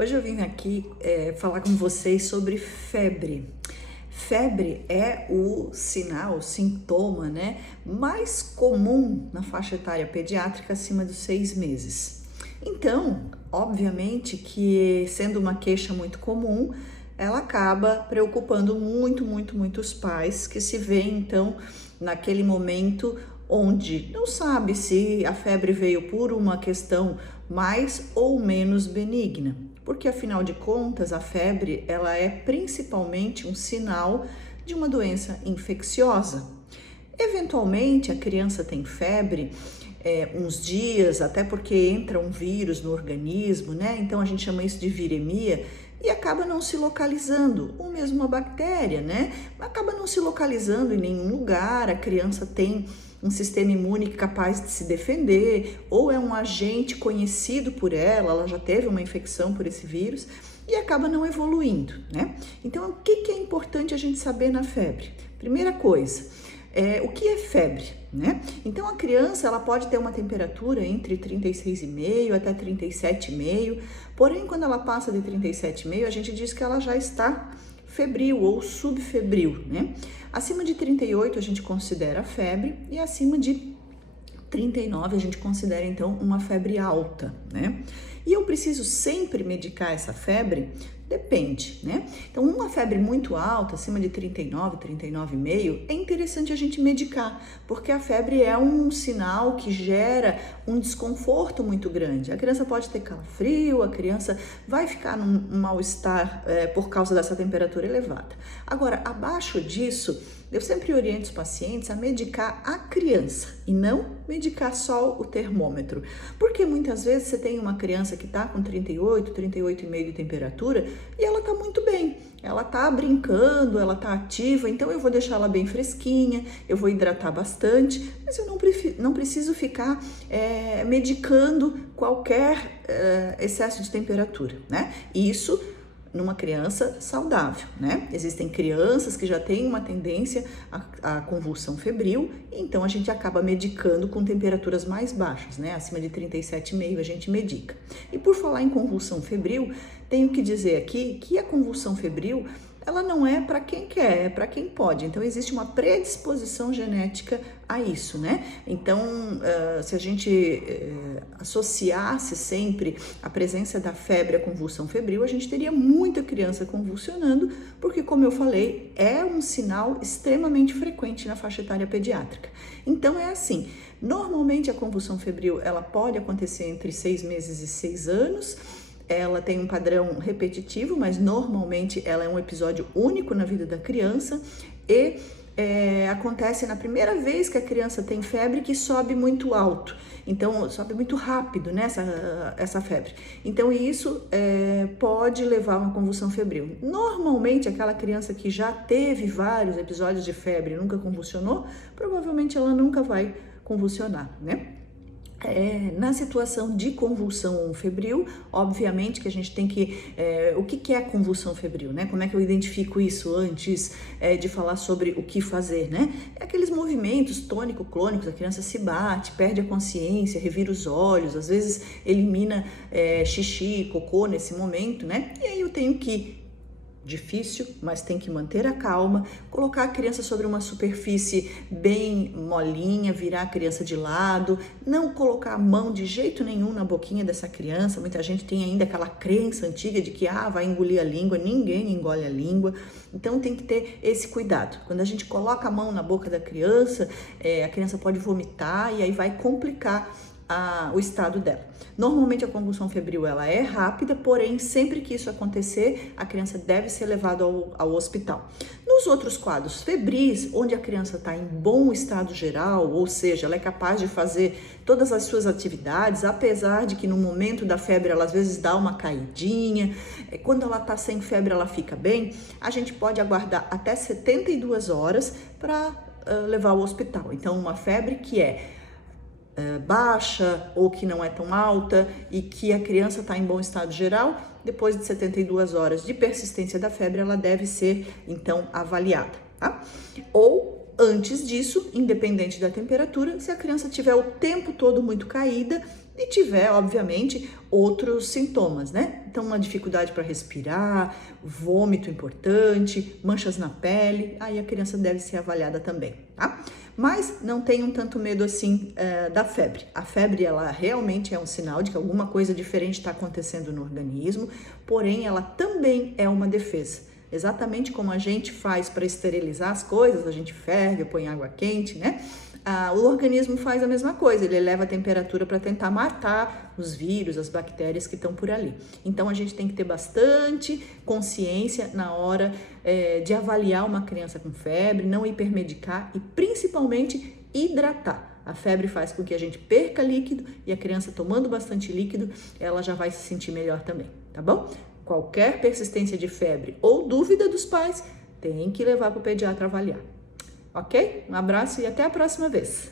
Hoje eu vim aqui falar com vocês sobre febre. Febre é o sinal, o sintoma, né, mais comum na faixa etária pediátrica acima dos 6 meses. Então, obviamente que sendo uma queixa muito comum, ela acaba preocupando muitos pais que se veem então naquele momento onde não sabe se a febre veio por uma questão mais ou menos benigna, porque afinal de contas a febre ela é principalmente um sinal de uma doença infecciosa. Eventualmente a criança tem febre uns dias, até porque entra um vírus no organismo, né? Então a gente chama isso de viremia e acaba não se localizando, ou mesmo uma bactéria, né? Acaba não se localizando em nenhum lugar, a criança tem um sistema imune capaz de se defender, ou é um agente conhecido por ela já teve uma infecção por esse vírus e acaba não evoluindo, né? Então, o que é importante a gente saber na febre? Primeira coisa, o que é febre, né? Então, a criança ela pode ter uma temperatura entre 36,5 até 37,5, porém, quando ela passa de 37,5, a gente diz que ela já está febril ou subfebril, né? Acima de 38 a gente considera febre e acima de 39 a gente considera então uma febre alta, né? E eu preciso sempre medicar essa febre? Depende, né? Então, uma febre muito alta, acima de 39, 39,5, é interessante a gente medicar, porque a febre é um sinal que gera um desconforto muito grande. A criança pode ter calafrio, a criança vai ficar num mal-estar por causa dessa temperatura elevada. Agora, abaixo disso, eu sempre oriento os pacientes a medicar a criança e não medicar só o termômetro, porque muitas vezes você tem uma criança que está com 38, 38,5 de temperatura e ela está muito bem, ela está brincando, ela está ativa, então eu vou deixar ela bem fresquinha, eu vou hidratar bastante, mas eu não preciso ficar medicando qualquer excesso de temperatura, né? Isso numa criança saudável, né? Existem crianças que já têm uma tendência à convulsão febril, então a gente acaba medicando com temperaturas mais baixas, né? Acima de 37,5 a gente medica. E por falar em convulsão febril, tenho que dizer aqui que a convulsão febril ela não é para quem quer, é para quem pode. Então, existe uma predisposição genética a isso, né? Então, se a gente associasse sempre a presença da febre à convulsão febril, a gente teria muita criança convulsionando, porque, como eu falei, é um sinal extremamente frequente na faixa etária pediátrica. Então, é assim, normalmente a convulsão febril, ela pode acontecer entre 6 meses e 6 anos, ela tem um padrão repetitivo, mas normalmente ela é um episódio único na vida da criança e acontece na primeira vez que a criança tem febre que sobe muito alto, então sobe muito rápido, né, essa febre. Então isso pode levar a uma convulsão febril. Normalmente aquela criança que já teve vários episódios de febre e nunca convulsionou, provavelmente ela nunca vai convulsionar, né? Na situação de convulsão febril, obviamente que a gente tem que... o que é a convulsão febril, né? Como é que eu identifico isso antes de falar sobre o que fazer, né? É aqueles movimentos tônico-clônicos, a criança se bate, perde a consciência, revira os olhos, às vezes elimina xixi, cocô nesse momento, né? E aí eu tenho que... difícil, mas tem que manter a calma, colocar a criança sobre uma superfície bem molinha, virar a criança de lado, não colocar a mão de jeito nenhum na boquinha dessa criança. Muita gente tem ainda aquela crença antiga de que vai engolir a língua, ninguém engole a língua, então tem que ter esse cuidado. Quando a gente coloca a mão na boca da criança, a criança pode vomitar e aí vai complicar o estado dela. Normalmente a convulsão febril ela é rápida, porém sempre que isso acontecer, a criança deve ser levada ao hospital. Nos outros quadros febris, onde a criança está em bom estado geral, ou seja, ela é capaz de fazer todas as suas atividades, apesar de que no momento da febre ela às vezes dá uma caidinha, quando ela está sem febre ela fica bem, a gente pode aguardar até 72 horas para levar ao hospital. Então uma febre que baixa ou que não é tão alta e que a criança está em bom estado geral, depois de 72 horas de persistência da febre, ela deve ser, então, avaliada, tá? Ou, antes disso, independente da temperatura, se a criança tiver o tempo todo muito caída, e tiver, obviamente, outros sintomas, né? Então, uma dificuldade para respirar, vômito importante, manchas na pele, aí a criança deve ser avaliada também, tá? Mas não tenham tanto medo assim da febre. A febre, ela realmente é um sinal de que alguma coisa diferente está acontecendo no organismo, porém ela também é uma defesa. Exatamente como a gente faz para esterilizar as coisas, a gente ferve, põe água quente, né? O organismo faz a mesma coisa, ele eleva a temperatura para tentar matar os vírus, as bactérias que estão por ali. Então a gente tem que ter bastante consciência na hora de avaliar uma criança com febre, não hipermedicar e principalmente hidratar. A febre faz com que a gente perca líquido e a criança tomando bastante líquido, ela já vai se sentir melhor também, tá bom? Qualquer persistência de febre ou dúvida dos pais, tem que levar para o pediatra avaliar. Ok? Um abraço e até a próxima vez!